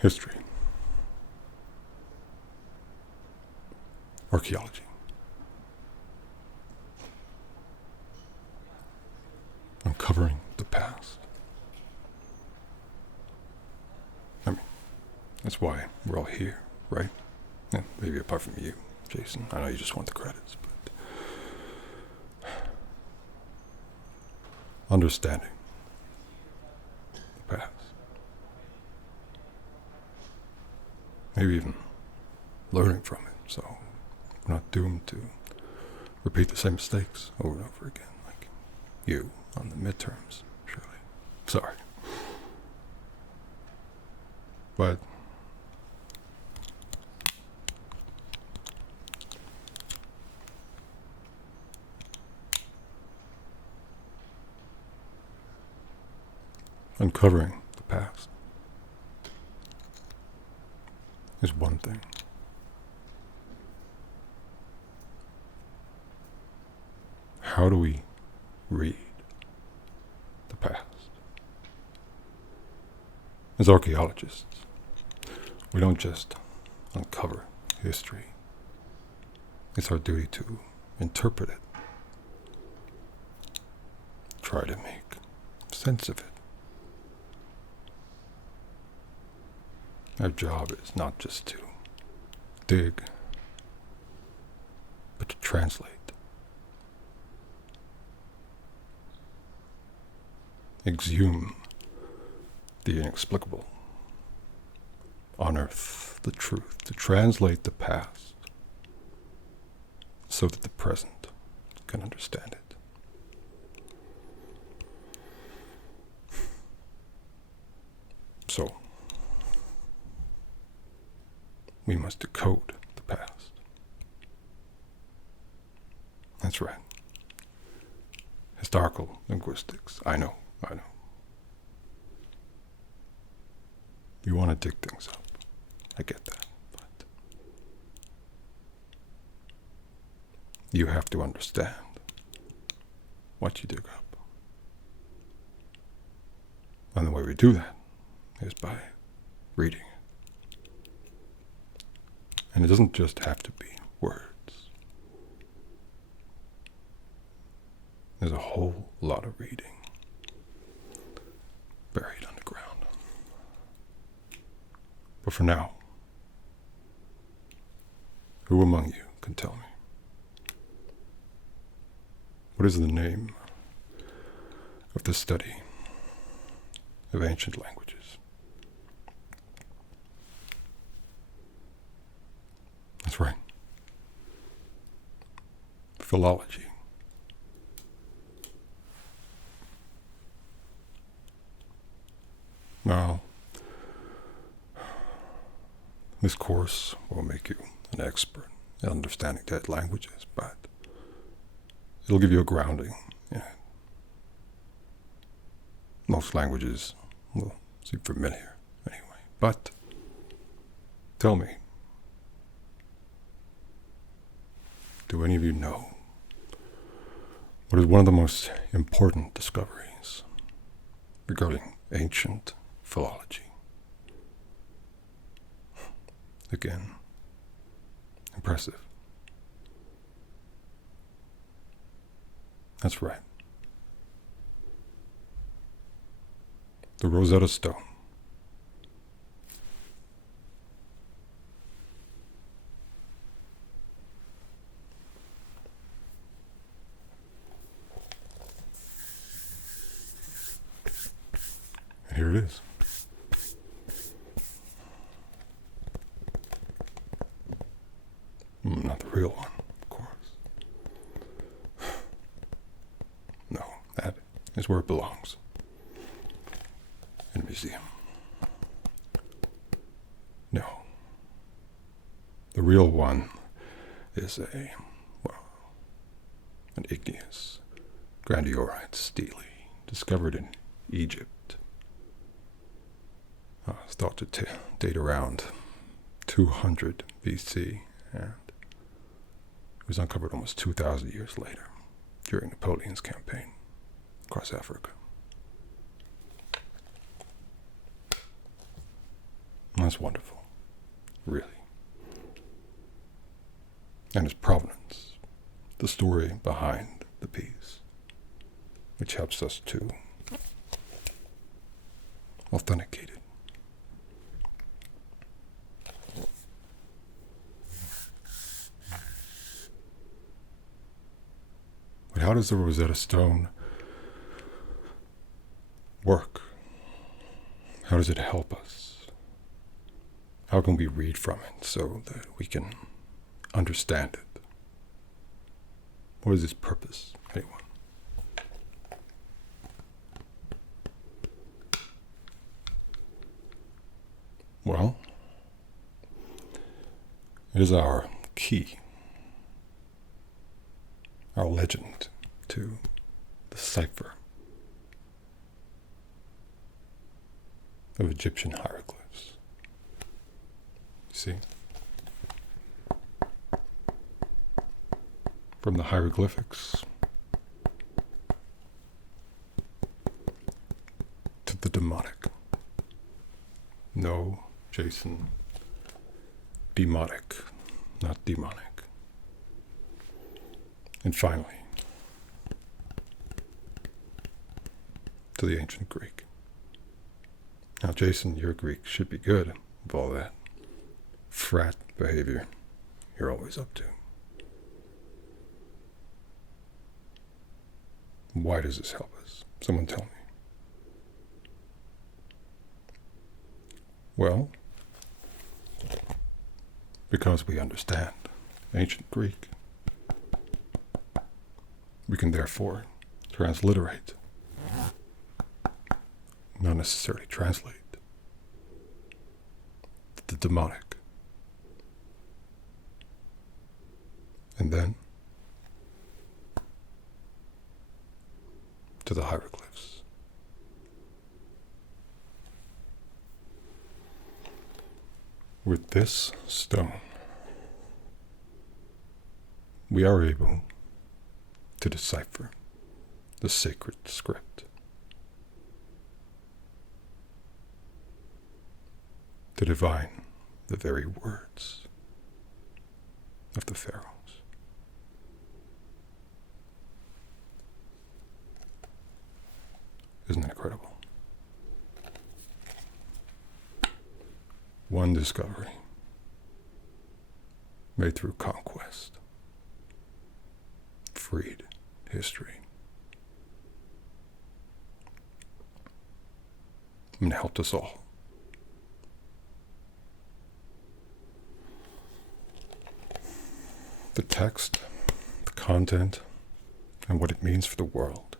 history, archaeology, uncovering the past. I mean, that's why we're all here, right? Yeah, maybe apart from you, Jason. I know you just want the credits, but understanding the past. Maybe even learning from it, so we're not doomed to repeat the same mistakes over and over again, like you on the midterms, surely. Sorry. But uncovering the past is one thing. How do we read the past? As archaeologists, we don't just uncover history. It's our duty to interpret it, try to make sense of it. Our job is not just to dig, but to translate. Exhume the inexplicable. Unearth the truth. To translate the past so that the present can understand it. So, we must decode the past. That's right. Historical linguistics. I know. You want to dig things up. I get that. But you have to understand what you dig up. And the way we do that is by reading it. And it doesn't just have to be words. There's a whole lot of reading buried underground. But for now, who among you can tell me? What is the name of the study of ancient languages? That's right. Philology. Now, this course will make you an expert in understanding dead languages, but it'll give you a grounding in it. Most languages will seem familiar anyway, but tell me, do any of you know what is one of the most important discoveries regarding ancient philology? Again, impressive. That's right. The Rosetta Stone. And here it is. Not the real one, of course. No, that is where it belongs. In a museum. No. The real one is an igneous grandiorite stele discovered in Egypt. It's thought to date around 200 BC, and it was uncovered almost 2,000 years later during Napoleon's campaign across Africa. that's wonderful, really. And its provenance, the story behind the piece, which helps us to authenticate it. But how does the Rosetta Stone work? How does it help us? How can we read from it so that we can understand it? What is its purpose, anyone? Well, it is our key, our legend to the cipher of Egyptian hieroglyphs. See? From the hieroglyphics to the demonic. No, Jason, demotic, not demonic. And finally, to the ancient Greek. Now, Jason, your Greek should be good with all that frat behavior you're always up to. Why does this help us? Someone tell me. Well, because we understand ancient Greek, we can therefore transliterate, not necessarily translate, the demonic. And then to the hieroglyphs. With this stone, we are able to decipher the sacred script, to divine the very words of the pharaohs. Isn't that incredible? One discovery made through conquest freed history and helped us all. The text, the content, and what it means for the world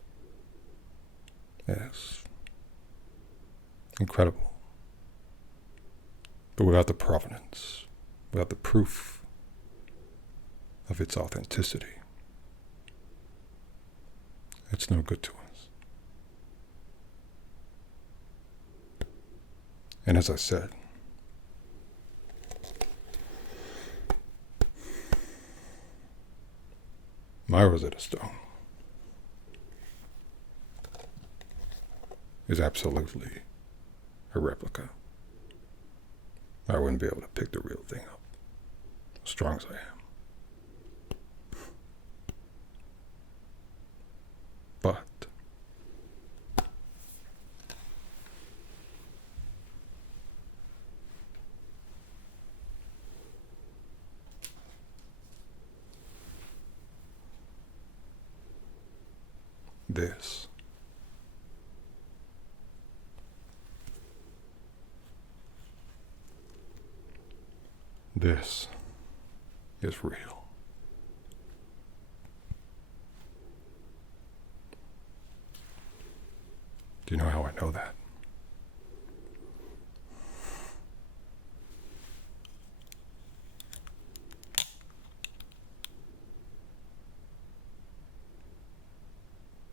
is incredible. But without the provenance, without the proof of its authenticity, it's no good to us. And as I said, my Rosetta Stone is absolutely a replica. I wouldn't be able to pick the real thing up, as strong as I am. But this is real. Do you know how I know that?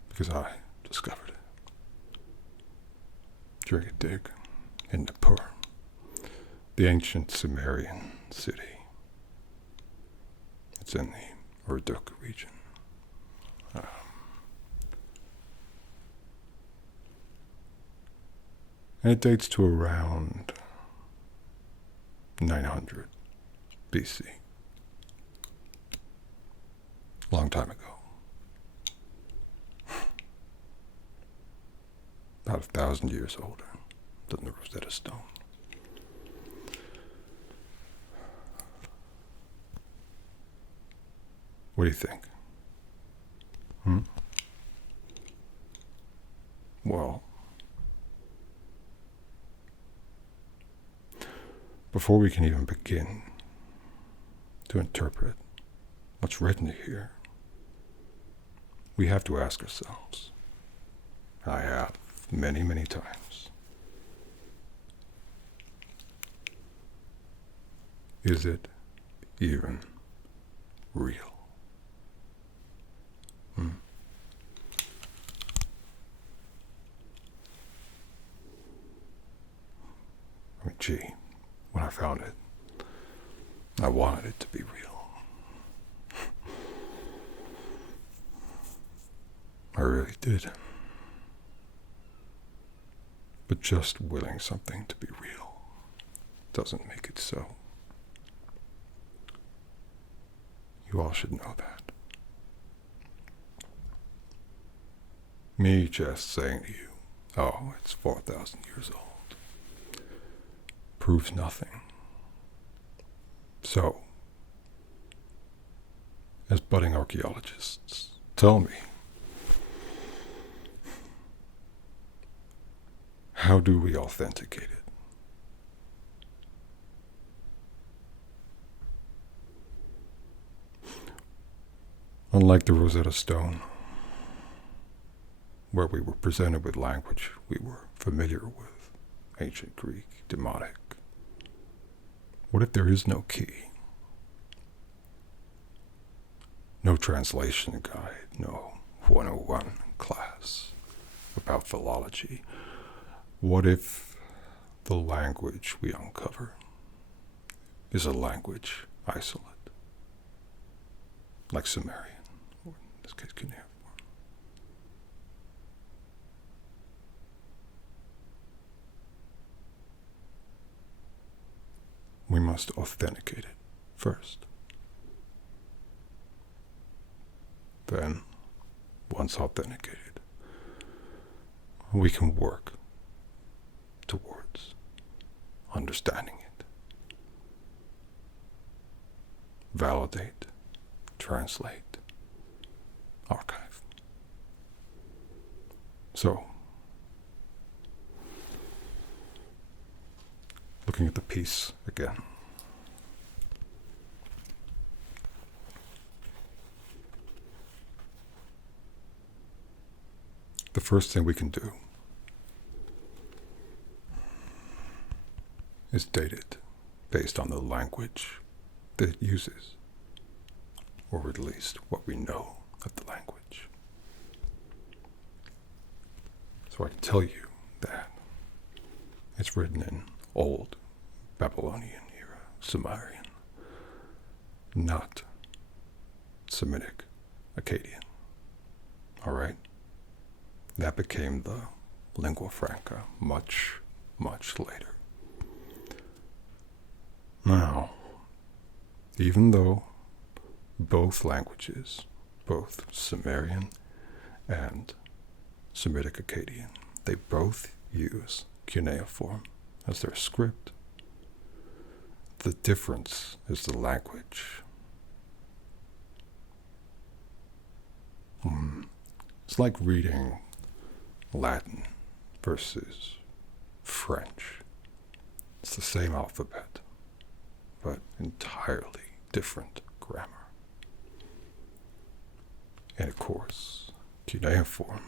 Because I discovered it during a dig in Nippur, the ancient Sumerian city. It's in the Urduk region. And it dates to around 900 BC. Long time ago. About 1,000 years older than the Rosetta Stone. What do you think? Well, before we can even begin to interpret what's written here, we have to ask ourselves, I have many, many times, is it even real? I mean, gee, when I found it, I wanted it to be real. I really did. But just willing something to be real doesn't make it so. You all should know that. Me just saying to you, oh, it's 4,000 years old, proves nothing. So, as budding archaeologists, tell me, how do we authenticate it? Unlike the Rosetta Stone, where we were presented with language we were familiar with, ancient Greek, Demotic, what if there is no key? No translation guide, no 101 class about philology. What if the language we uncover is a language isolate, like Sumerian, or in this case cuneiform? We must authenticate it first. Then, once authenticated, we can work towards understanding it. Validate, translate, archive. So, looking at the piece again. The first thing we can do is date it based on the language that it uses, or at least what we know of the language. So I can tell you that it's written in Old Babylonian era, Sumerian, not Semitic Akkadian. All right? That became the lingua franca much, much later. Now, even though both languages, both Sumerian and Semitic Akkadian, they both use cuneiform as their script, the difference is the language. It's like reading Latin versus French. It's the same alphabet, but entirely different grammar. And of course, cuneiform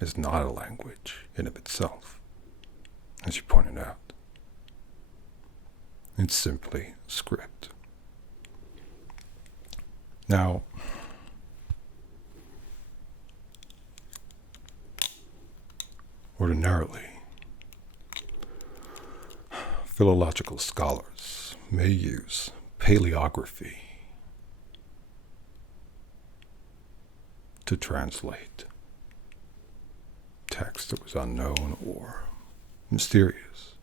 is not a language in of itself, as you pointed out. It's simply script. Now, ordinarily, philological scholars may use paleography to translate text that was unknown or mysterious.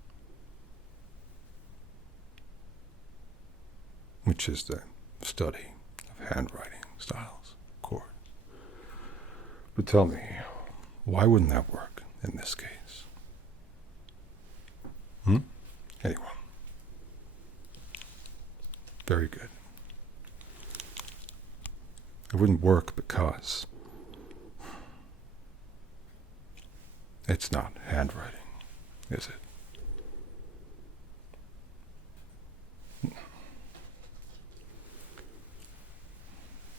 which is the study of handwriting styles, of course. But tell me, why wouldn't that work in this case? Anyway. Very good. It wouldn't work because it's not handwriting, is it?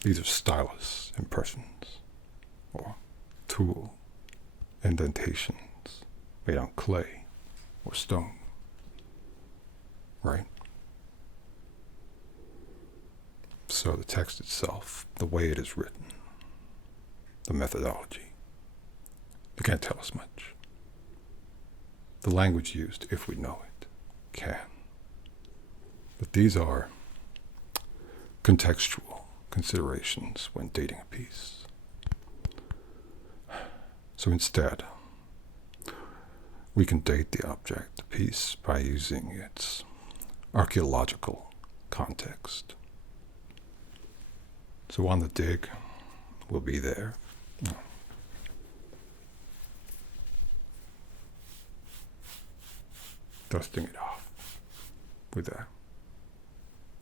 These are stylus impressions, or tool indentations made on clay or stone, right? So the text itself, the way it is written, the methodology, it can't tell us much. The language used, if we know it, can. But these are contextual considerations when dating a piece. So instead, we can date the object, the piece, by using its archaeological context. So on the dig, we'll be there. Dusting it off with a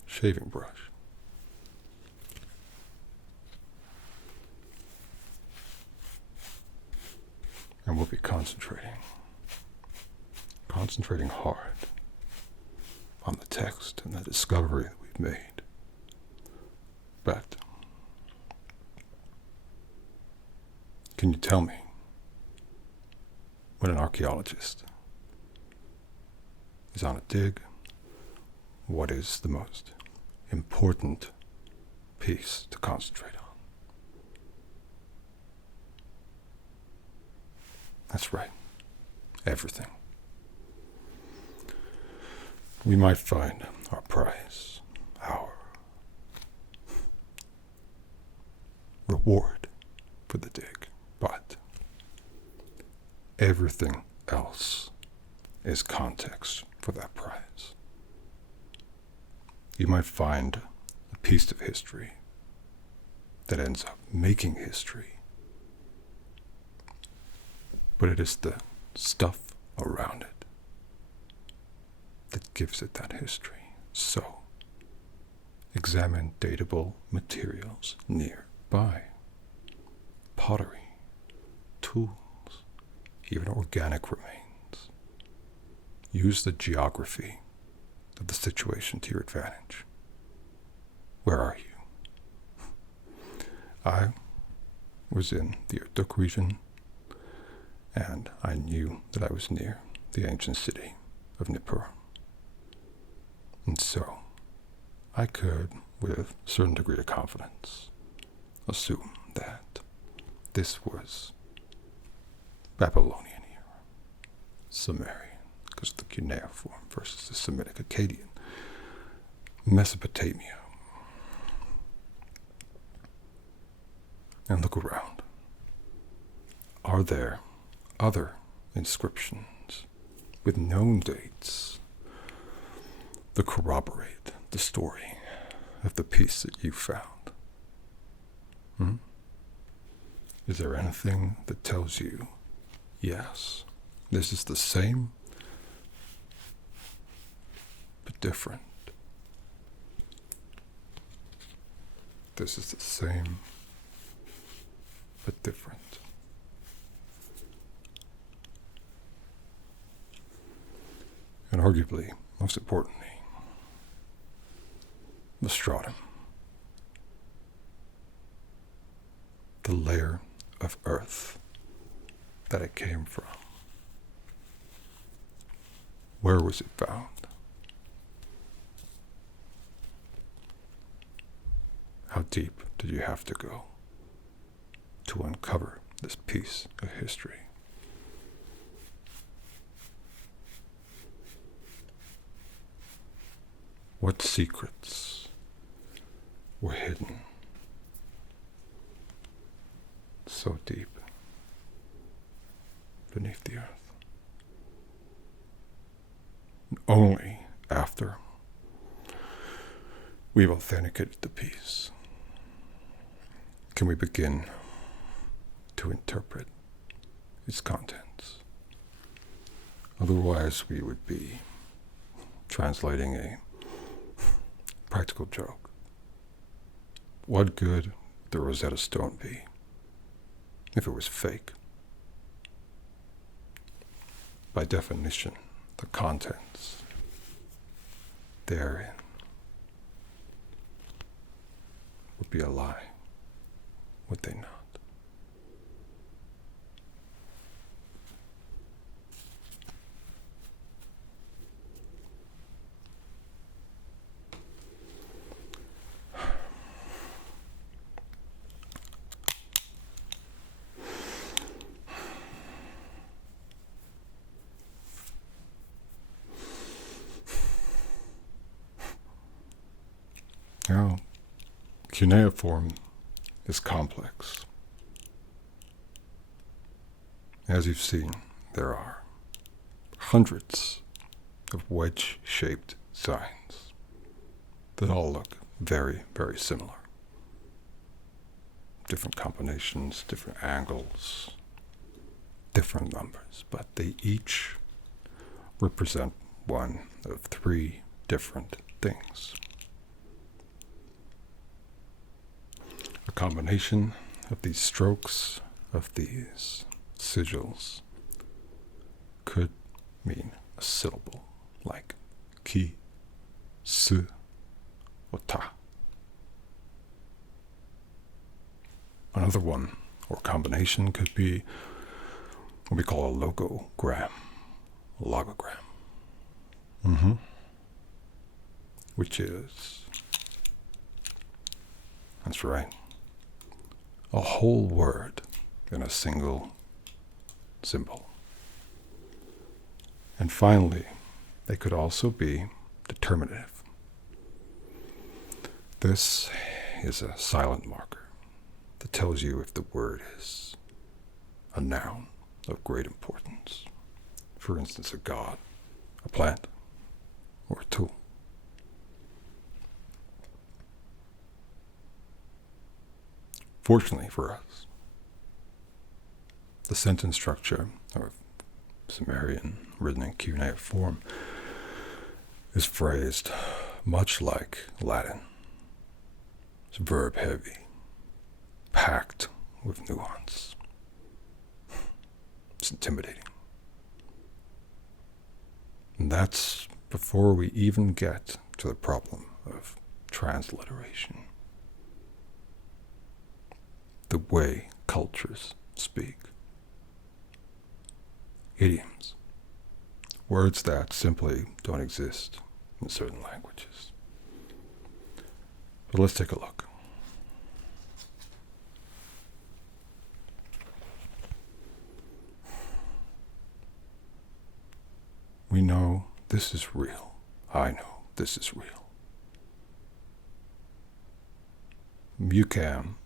shaving brush. And we'll be concentrating hard on the text and the discovery that we've made. But can you tell me, when an archaeologist is on a dig, what is the most important piece to concentrate on? That's right, everything. We might find our prize, our reward for the dig, but everything else is context for that prize. You might find a piece of history that ends up making history, but it is the stuff around it that gives it that history. So, examine datable materials nearby. Pottery, tools, even organic remains. Use the geography of the situation to your advantage. Where are you? I was in the Urduk region, and I knew that I was near the ancient city of Nippur. And so, I could, with a certain degree of confidence, assume that this was Babylonian era, Sumerian, because of the cuneiform versus the Semitic Akkadian, Mesopotamia. And look around. Are there other inscriptions with known dates that corroborate the story of the piece that you found? Is there anything that tells you, yes, this is the same, but different? This is the same, but different. And arguably, most importantly, the stratum, the layer of earth that it came from. Where was it found? How deep did you have to go to uncover this piece of history? What secrets were hidden so deep beneath the earth? And only after We've authenticated the piece. Can we begin to interpret its contents? Otherwise, we would be translating a practical joke. What good would the Rosetta Stone be if it was fake? By definition, the contents therein would be a lie, would they not? Now, cuneiform is complex. As you've seen, there are hundreds of wedge-shaped signs that all look very, very similar. Different combinations, different angles, different numbers, but they each represent one of three different things. A combination of these strokes, of these sigils, could mean a syllable, like ki, s, or ta. Another one, or combination, could be what we call a logogram, which is, that's right, a whole word in a single symbol. And finally, they could also be determinative. This is a silent marker that tells you if the word is a noun of great importance. For instance, a god, a plant, or a tool. Fortunately for us, the sentence structure of Sumerian, written in cuneiform, is phrased much like Latin. It's verb heavy, packed with nuance. It's intimidating. And that's before we even get to the problem of transliteration. The way cultures speak. Idioms. Words that simply don't exist in certain languages. But let's take a look. We know this is real. I know this is real. You can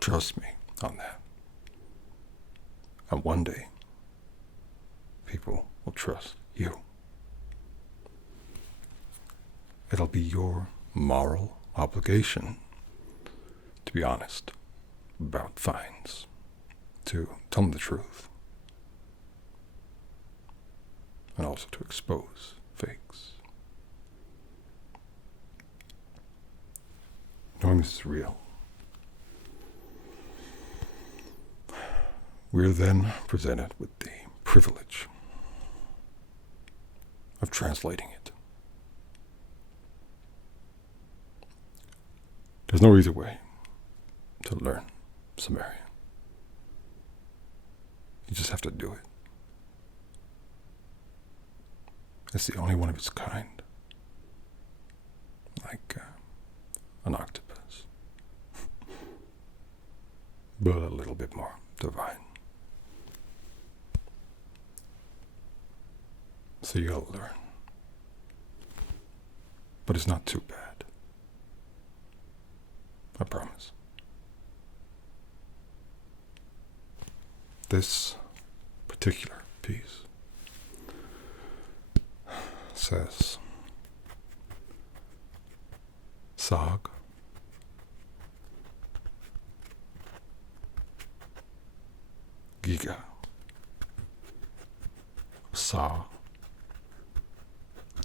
trust me on that. And one day, people will trust you. It'll be your moral obligation to be honest about finds, to tell them the truth, and also to expose fakes. Knowing this is real, we're then presented with the privilege of translating it. There's no easy way to learn Sumerian. You just have to do it. It's the only one of its kind. Like an octopus. But a little bit more divine. So you gotta learn. But it's not too bad. I promise. This particular piece says Sag. Giga. Sa.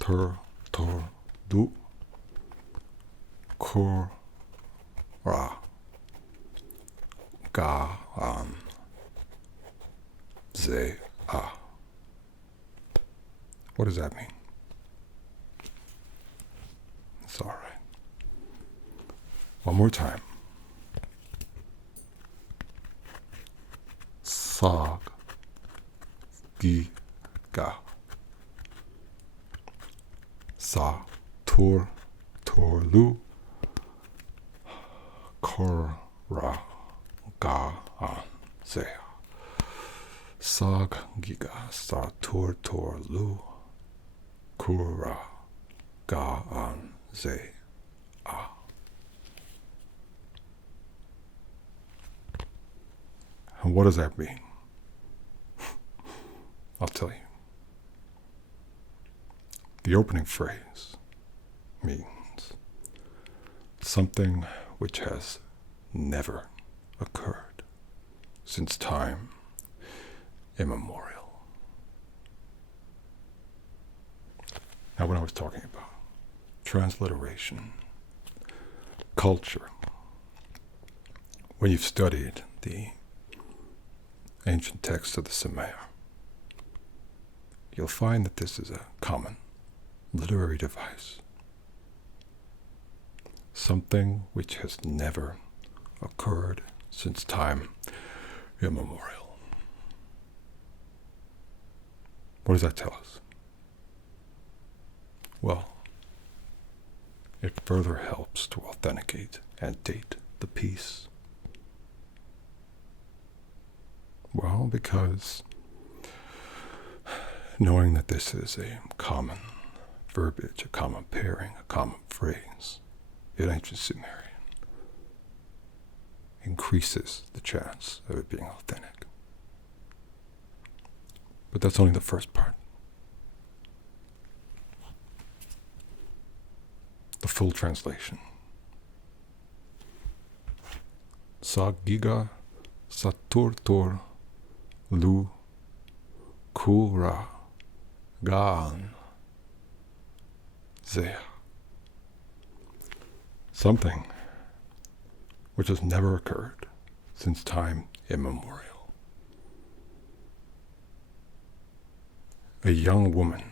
Tur. Tor. Du. Kor. Ra. Ga. An. Ze. Ah. What does that mean? It's all right. One more time. Sag. Gi. Ga. Sa. Tur. Tor. Lu. Kor. Ra. Ga. An. Ze. Sag. Giga. Sa. Tur. Tor. Lu. Kura, ga an ze a. And what does that mean? I'll tell you. The opening phrase means something which has never occurred since time immemorial. Now, when I was talking about transliteration, culture, when you've studied the ancient texts of the Sumerian, you'll find that this is a common literary device. Something which has never occurred since time immemorial. What does that tell us? Well, it further helps to authenticate and date the piece. Well, because knowing that this is a common verbiage, a common pairing, a common phrase in ancient Sumerian, increases the chance of it being authentic. But that's only the first part. The full translation. Sagiga saturtor lu kura gaan zea. Something which has never occurred since time immemorial. A young woman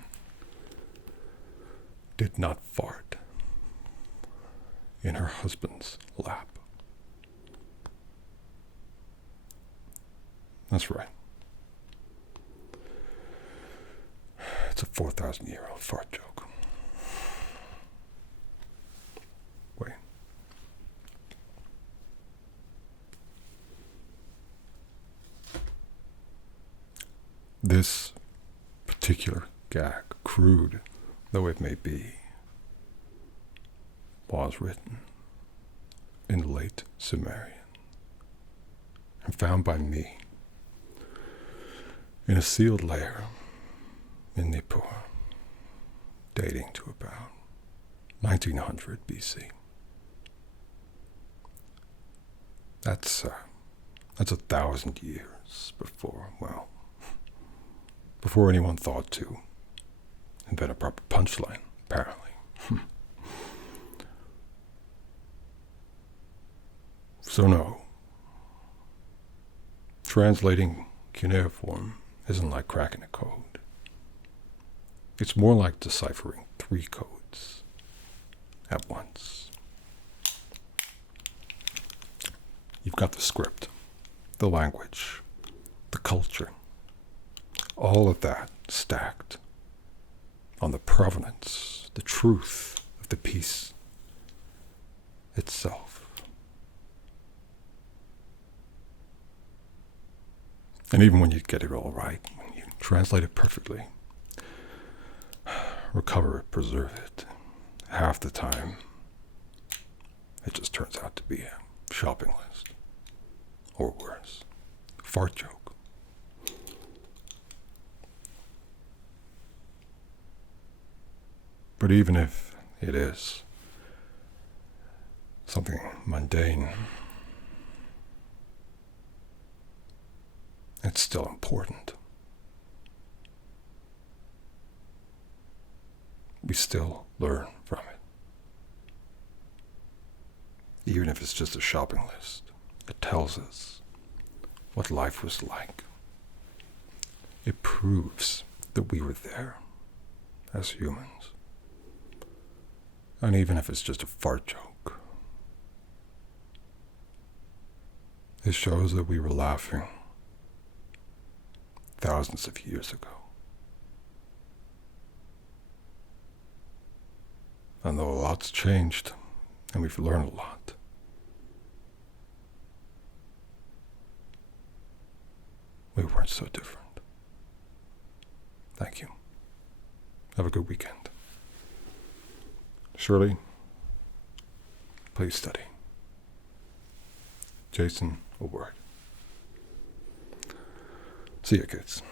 did not fart in her husband's lap. That's right. It's a 4,000-year-old fart joke. Wait. This particular gag, crude though it may be, was written in the late Sumerian and found by me in a sealed layer in Nippur, dating to about 1900 BC. That's 1,000 years before anyone thought to invent a proper punchline, apparently. So no, translating cuneiform isn't like cracking a code. It's more like deciphering 3 codes at once. You've got the script, the language, the culture, all of that stacked on the provenance, the truth of the piece itself. And even when you get it all right, when you translate it perfectly, recover it, preserve it, half the time, it just turns out to be a shopping list. Or worse, a fart joke. But even if it is, something mundane, it's still important. We still learn from it. Even if it's just a shopping list, it tells us what life was like. It proves that we were there as humans. And even if it's just a fart joke, it shows that we were laughing thousands of years ago. And though a lot's changed, and we've learned a lot, we weren't so different. Thank you. Have a good weekend. Shirley, please study. Jason, a word. See ya, kids.